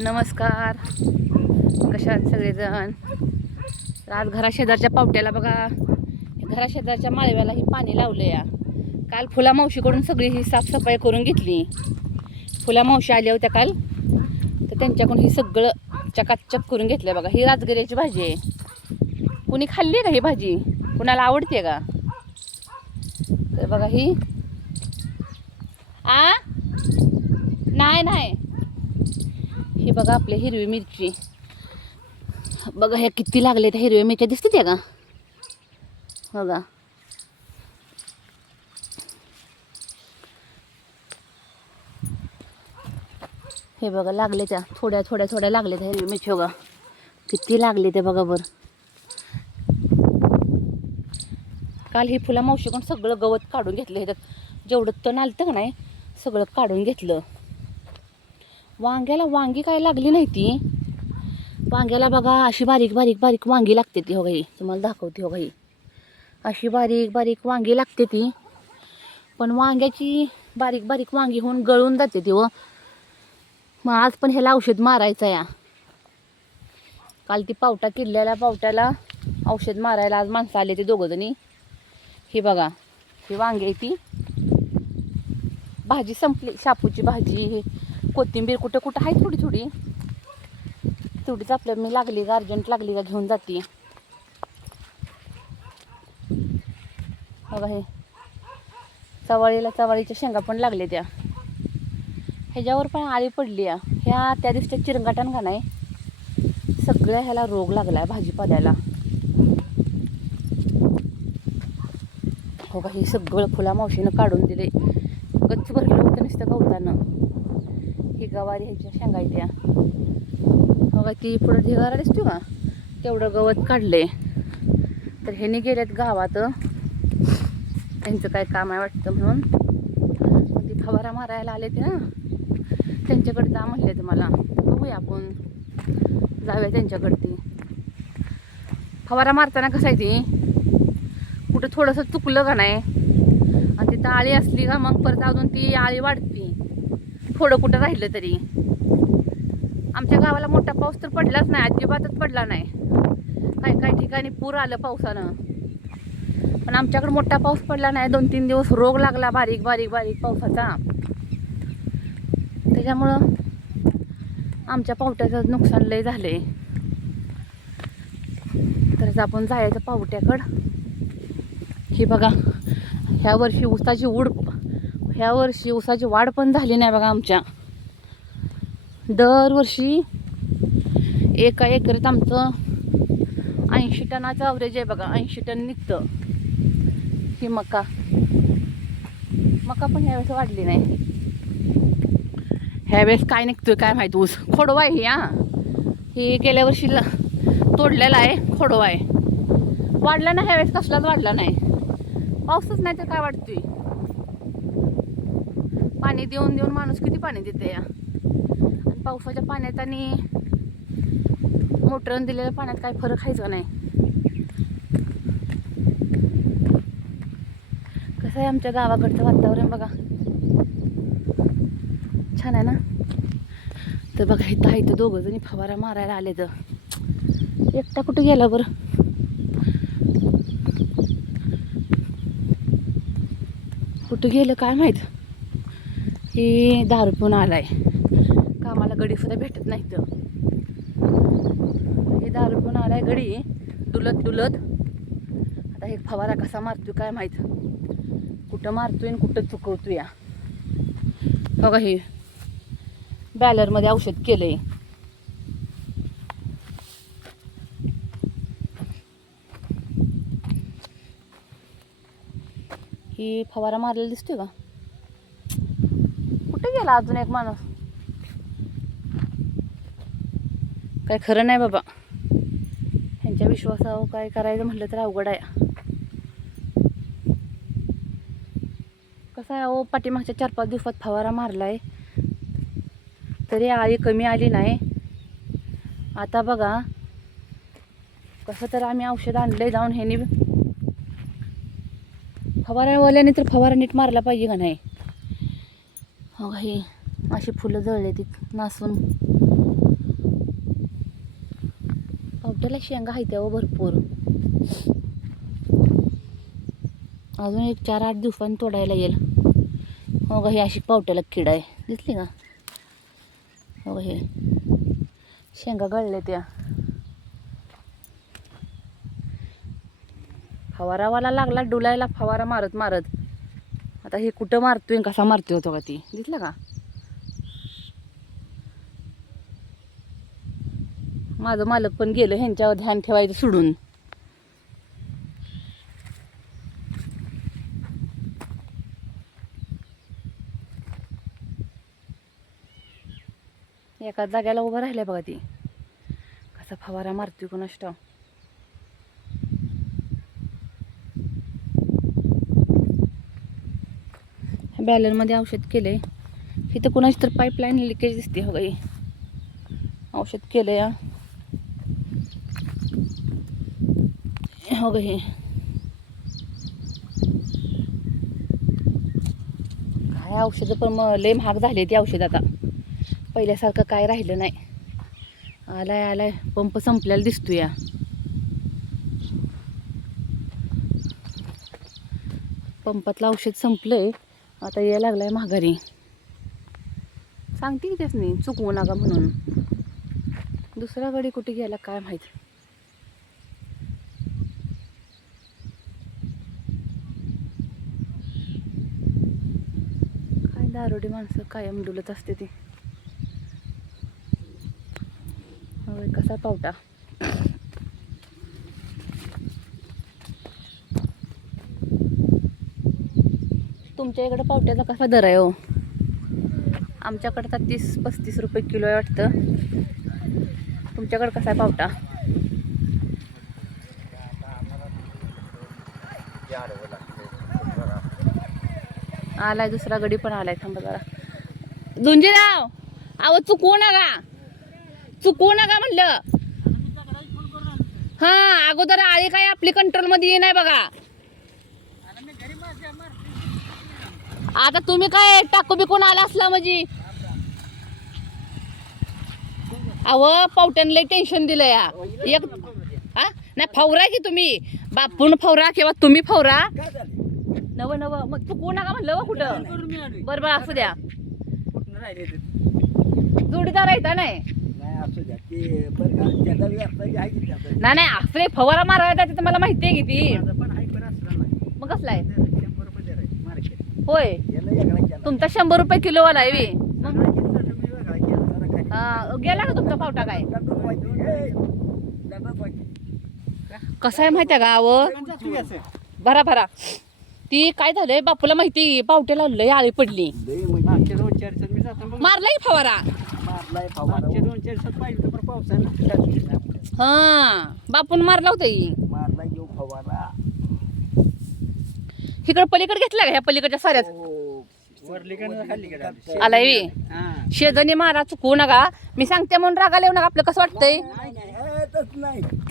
नमस्कार. कशात सगळेजण? आज घराशेजारच्या पावट्याला बघा. घराशेजारच्या माळव्याला ही पाणी लावलं या. काल फुला मावशीकडून सगळी ही साफसफाई करून घेतली. फुला मावशी आल्या होत्या काल. तर त्यांच्याकडून ही सगळं चकाचक करून घेतलं बघा. ही राजगिऱ्याची भाजी आहे. कुणी खाल्ली का ही भाजी? कुणाला आवडते का? तर बघा ही. आ? नाही नाही. बघा आपली हिरवी मिरची. बघा ह्या किती लागले त्या हिरव्या मिरच्या. दिसते त्या का? बघा. हे बघा लागले त्या थोड्या थोड्या थोड्या लागले त्या हिरवी मिरची बघा. किती लागले ते बघा बरं. काल ही फुला मावशीकडून सगळं गवत काढून घेतलं. ह्याच्यात जेवढं तण आलतं का नाही सगळं काढून घेतलं. वांग्याला वांगी काय लागली नाही ती. वांग्याला बघा अशी बारीक बारीक बारीक वांगी लागते ती हो गाई तुम्हाला दाखवते हो गाई अशी बारीक बारीक वांगी लागते ती. पण वांग्याची बारीक बारीक वांगी होऊन गळून जाते ती व मग आज पण ह्याला औषध मारायचं या काल ती पावटा किल्ल्याला पावट्याला औषध मारायला आज माणसं आले ते दोघंजणी ही बघा ही वांगी आहे ती. भाजी संपली शापूची भाजी कोथिंबीर कुठं कुठं आहे थोडी थोडी. थोडीच आपल्या मी लागली का अर्जंट लागली का घेऊन जाते. बघा हे. चवाळीला चवाळीच्या शेंगा पण लागले त्या. ह्याच्यावर पण आळी पडली आहे. ह्या त्या दिवसाच्या चिरंगाटान का नाही सगळ्या ह्याला रोग लागला आहे भाजीपाल्याला. हो का हे सगळं फुला मावशीनं काढून दिले. गच्च भरलं होतं नुसतं गवतानं. गवारी ह्याच्या शेंगा त्या. बघा ती पुढं ढिगारा दिसतो का तेवढं गवत काढले तर ह्याने गेलेत गावात. त्यांचं काय काम आहे वाटतं म्हणून. ती फवारा मारायला आले ते ना. त्यांच्याकडे जा म्हणले तुम्हाला मला. बघूया आपण. जाऊया त्यांच्याकडती. फवारा मारताना कसं आहे ती? कुठं थोडंसं चुकलं का नाही? आणि तिथं आळी असली का मग परत अजून ती आळी वाढते. थोडं कुठं राहिलं तरी. आमच्या गावाला मोठा पाऊस तर पडलाच नाही अजिबातच पडला नाही. काही काही ठिकाणी पूर आलं पावसानं. पण आमच्याकडे मोठा पाऊस पडला नाही दोन तीन दिवस रोग लागला बारीक बारीक बारीक पावसाचा. त्याच्यामुळं आमच्या पावट्याचं नुकसान लय झाले तर आपण जायचं पावट्याकडं. हे बघा ह्या वर्षी ऊसाची उड ह्या वर्षी ऊसाची वाढ पण झाली नाही बघा आमच्या. दरवर्षी एका एकरीत आमचं ऐंशी टनाचं अवरेज आहे बघा ऐंशी टन निघतं. ही मका. मका पण ह्यावेळेस वाढली नाही. ह्यावेळेस काय निघतोय काय माहिती ऊस? खोडवा आहे हा. ही गेल्या वर्षी तोडलेला आहे खोडवा आहे. वाढला ना ह्यावेळेस कसलाच वाढला नाही. पाऊसच नाही तर काय वाटतोय पाणी देऊन देऊन माणूस किती पाणी देते या? आणि पावसाच्या पाण्यात आणि मोटरनं दिलेल्या पाण्यात काय फरक आहेच का नाही? कसं आहे आमच्या गावाकडचं वातावरण बघा? छान आहे ना? तर बघा इथं आहे तर दोघं जणी फवारा मारायला आले तर. एकटा कुठं गेला बरं? कुठं गेलं काय माहीत? हे दारू पण आलाय. कामाला गडी सुद्धा भेटत नाही तर हे दारूपून आलाय गडी. डुलत डुलत. आता हे फवारा कसा मारतोय काय माहीत? कुठं मारतोय आणि कुठं चुकवतो या? बघा हे. बॅलरमध्ये औषध केलंय. ही फवारा मारलेला दिसतोय का? कुठे अजून एक माणूस. काय खरं नाही बाबा. ह्यांच्या विश्वासावर काय करायचं म्हटलं तर अवघड आहे. कसं आहे अहो पाठीमागच्या चार पाच दिवसात फवारा मारलाय. तरी आळी कमी आली नाही. आता बघा. कसं तर आम्ही औषध आणलंय जाऊन ह्यानी. फवारावाल्याने तर फवारा नीट मारला पाहिजे का नाही? हो हे अशी फुलं जळले ती नासून. पावट्याला शेंगा आहे त्या भरपूर. अजून एक चार आठ दिवसांनी तोडायला येईल. हो ग हे अशी पावट्याला किड आहे. दिसली का? हो का हे शेंगा गळल्या त्या. फवारावाला लागला डुलायला फवारा मारत मारत. आता हे कुठं मारतोय आणि कसा मारतोय होतो का ती? दिसलं का? माझं मालक पण गेलं ह्यांच्यावर ध्यान ठेवायचं सोडून. एका जाग्याला उभं राहिल्या बघा ती. कसा फवारा मारतोय कोण ठाव ह्या बॅलरमध्ये औषध केलं आहे इथं कुणाची तर पाईपलाईन लिकेज दिसते हो गाई औषध केलं या हो गाई हे काय औषधं पण मग लय महाग झाले ती औषध आता. पहिल्यासारखं काय राहिलं नाही. आलाय आलाय. पंप संपल्याला दिसतो या पंपातलं औषध संपलंय. आता यायला लागलाय माघारी. सांगते की त्याच नाही चुकवू नका म्हणून. दुसऱ्या गाडी कुठे गेला काय माहीत. काय दारोडी माणसं कायम डुलत असते ती. होय कसा पावटा. तुमच्या इकडं पावट्याचा कसा दर आहे हो? आमच्याकडं तर तीस पस्तीस रुपये किलो आहे वाटतं. तुमच्याकडं कसा आहे पावटा? आलाय दुसरा गडी पण आलाय. थांबा जरा. धुंजीराव अहो चुकवू नका. चुकवू नका म्हणलं. हा अगोदर आळी काय आपली कंट्रोलमध्ये ये नाही बघा. आता तुम्ही काय टाकू बिकून आला असला म्हणजे? अव पावट्यानं लय टेन्शन दिलं या. एक हा? नाही फवरा की तुम्ही? बापून फवरा किंवा तुम्ही फवरा? नव नव. मग तू कोणा का म्हणलं कुठं? बरं बरं असू द्या. जोडीदार आहे का नाही? नाही नाही असले फवारा मारायला तिथं मला माहिती आहे की ती. मग कसला आहे? होय. तुमचा शंभर रुपये किलो वाला आहे बे. हा, गेला का तुमचा पावटा काय? कसा आहे माहिती आहे का अव भरा भरा. ती काय झालंय बापूला माहिती पावट्याला लय आळी पडली. मारलाय फवारा. हा बापून मारला होता ही. इकडं पलीकडे घेतला का ह्या पलीकडच्या साऱ्यात आलाय बे. शेजारी मारा चुकवू नका. मी सांगते म्हणून रागाला येऊ नका. आपलं कसं वाटतंय?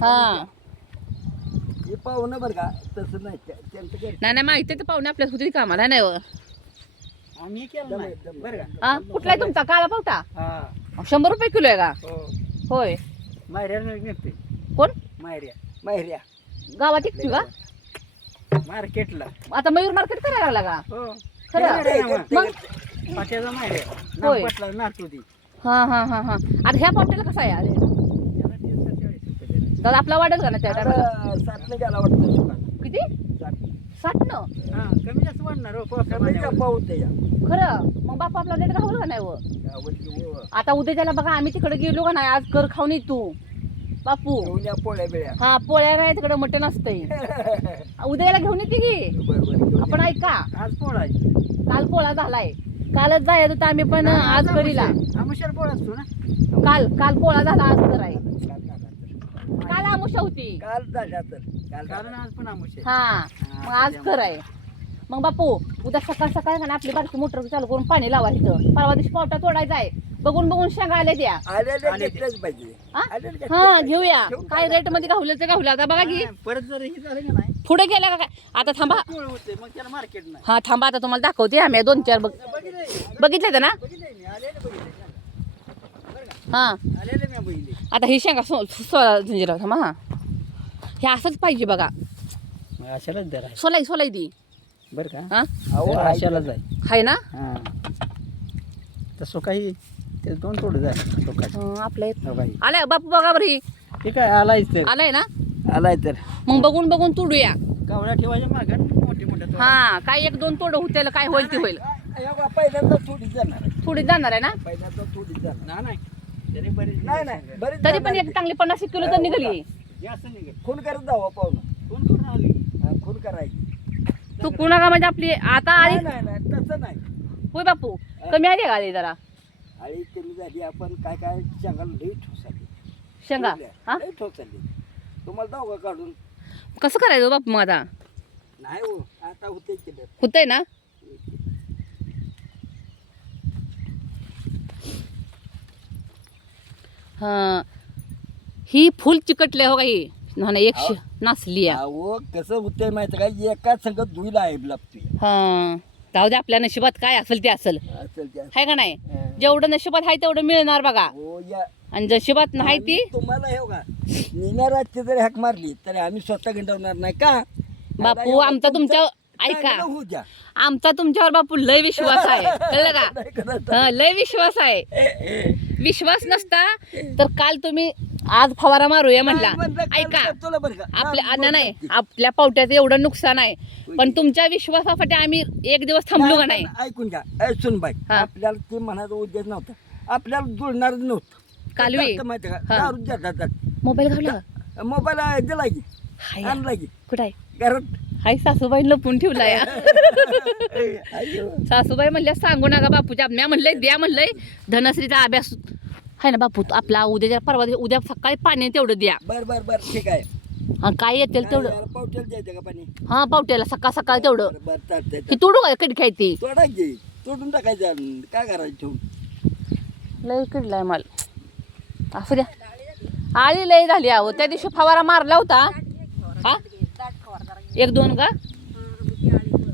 हा. पाहुणं बरं का? तसं नाही. त्यांचं नाही नाही माहिती आहे तर पाहुणे आपल्या होती कामाला नाही हो. आम्ही केलं नाही. बरं का हा? कुठला आहे तुमचा? काळा पावटा? हा. शंभर रुपये किलो आहे का? हो. होय. मायऱ्या निघते कोण? मायऱ्या माहेर्या गावात एकटी का? मार्केटला. आता मयूर मार्केट करायला लागला का? हो. खरं? मग. पाट्याचा होय. ती हा हा हा हा. आता ह्या पावट्याला कसा आहे? अरे. त्याला तीस सत्तेचाळीस रुपये दिले. दादा आपला वाढेल का ना त्या टायमाला वाटतं दुकान किती? साठ न हा कमी जास्त वाढणार हो पावसामध्ये. खरं? मग बापा आपला रेट घावलं का नाही व? गावातली व- आता उद्या त्याला बघा आम्ही तिकडे गेलो का नाही? आज कर खाऊन ये तू. बापू. घेऊन या पोळ्या बिळ्या. हा पोळ्या नाही तिकडे मटण असतंय. उद्या याला घेऊन येते की? आपण ऐका. आज पोळा आहे. काल पोळा झालाय. कालच जायचं होतं आम्ही पण आज आमुषार. पोळा असतो ना? काल काल पोळा झाला आज कराय या. काल झाला तर. काल आमुषा होती. काल झाला तर. काल कारण झाला. आज पण आहे. हा मग आज कराय मग बापू उद्या सकाळ सकाळ का ना आपली बारकी मोटर चालू करून पाणी लावा इथं. परवा दिवशी पावटा तोडायचा आहे. बघून बघून शेंगा आल्या त्या. आलेले आले. घेतलेच पाहिजे. हा? आलेले घेतलेच हा पाहिजे. घेऊया. काय रेटमध्ये घावलं ते घावलं आता बघा की हा, परत जर हे झालं का नाही? पुढे गेल्या का काय? आता थांबा. पोळ होते मग त्याला मार्केट नाही. हा थांबा आता तुम्हाला दाखवते आम्ही. दोन चार बघ बघितलंय. बघितलं ना? बघितलंय मी. आलेलं बघितलंय. हा. आलेले मी बहिणी. आता ही शेंगा सो सोला झंजिरा थांबा हा. हे असंच पाहिजे बघा. मग अशालाच दर आहे सोलाई सोलाई दी बरं का? हा? अहो दर ऐका. अशालाच आहे. हाय ना? हां. तसं काही ते दोन थोडं जाय लोकांचं हं, आपल्या इथं. हो आलाय बापू बघा बरं ही. ठीक आहे आलायच तर. आलाय ना? आलाय तर. मग बघून बघून तोडूया. कावळ्या ठेवायच्या मागं मोठे मोठे तोडा. हा काय एक दोन तोड होतील काय होईल ते होईल. हे बघा, पहिल्यांदा थोडी जाणार आहे. थोडी जाणार आहे ना? पहिल्यांदा थोडी जाणार. ना नाही. तरी बरेच नाही नाही. बरीच तरी पण एक चांगली पन्नास एक किलो तर निघाली. जास्त निघेल. खून करत जावं पाहुणं कोण कोण आली. हा, खून करायची. तू कुणा म्हणजे आपली आता आली? नाही नाही नाही तसं नाही. होय बापू कमी आली का आली जरा? आणि झाली आपण काय काय शेंगाला लई ठोस आली शेंगा हा? लई ठोस आली तुम्हाला का काढून? कसं करायचं हो बापू मग आता? नाही हो आता होते केलं. होतंय ना? हा. ही फुल चिकटले हो का ही ना एक शे- नासली आहे. अहो कसं होतंय माहिती का? एका संगत दुईला आहे लागतोय. हा. जाऊ दे आपल्या नशिबात काय असेल ते असेल. असेल आहे का नाही. जेवढं नशिबात आहे तेवढं मिळणार बघा. हो या. आणि नशिबात नाही ती आम्ही तुम्हाला हे का निम्या रातची जरी हाक मारली तरी आम्ही स्वतः गंडवणार नाही का? बापू, एवढं आमचा तुमच्या- तुमचं ऐका. चांगलं होऊ द्या. आमचा तुमच्यावर बापू लय विश्वास आहे. कळलं का? नाही करायचं. हा लय विश्वास आहे. विश्वास नसता तर काल तुम्ही आज फवारा मारूया म्हटला. ऐका? आपल्या अन्न नाही. आपल्या पावट्याचं एवढं नुकसान आहे. पण तुमच्या विश्वासासाठी आम्ही एक दिवस थांबलो का नाही? ऐकून घ्या. ऐ सुनबाई हा. आपल्याला ते म्हणायचा उद्देश नव्हता. आपल्याला जुळणारच नव्हतं. कालवी? कसं माहिती का. दारू देतात मोबाईल घावला मोबाईल दिला की. आणला की. कुठं आहे? घरात. हाय सासूबाई लपून ठेवलाय अय्यो. सासूबाई म्हणल्या सांगू नका बापूच्या म्या म्हणलंय द्या म्हणलंय. धनश्रीचा अभ्यास हाय ना बापू आपला उद्याच्या परवा दिवशी- उद्या सकाळी पाणी तेवढं द्या. बर बर बर ठीक आहे. हा, काय येतील तेवढं. याला पावट्याला द्यायचं का पाणी? हा पावट्याला सकाळ सकाळ तेवढं. बर बर चालतंय. ही तोडू का कधी काय ती? तोडा घे तोडून टाकायचं आणि काय करायचं ठेवून? लय किडलाय मला. असू द्या. आळी लय झाली अहो त्या दिवशी फवारा मारला होता. हा? एक दोन का?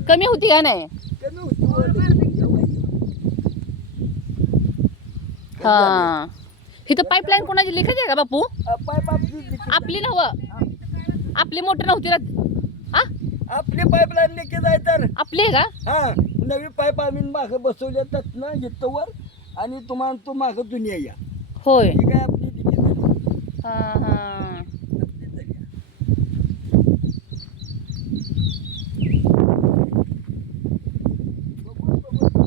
कमी होती का नाही कमी होती वर. एवढी. हा. इथं पाईपलाईन कोणाची लिखायची आहे का बापू? लिखी- आपली नव. आपली मोटर नव्हती ना. हा? आपली पाईपलाईन लिखी जाय तर. आपली आहे का? हा. नवी पाईप आम्ही मागं बसवल्या ना इथं वर. आणि तुम्हाला तो मागं दुनिया या. होय. ही काय आपली हा हा.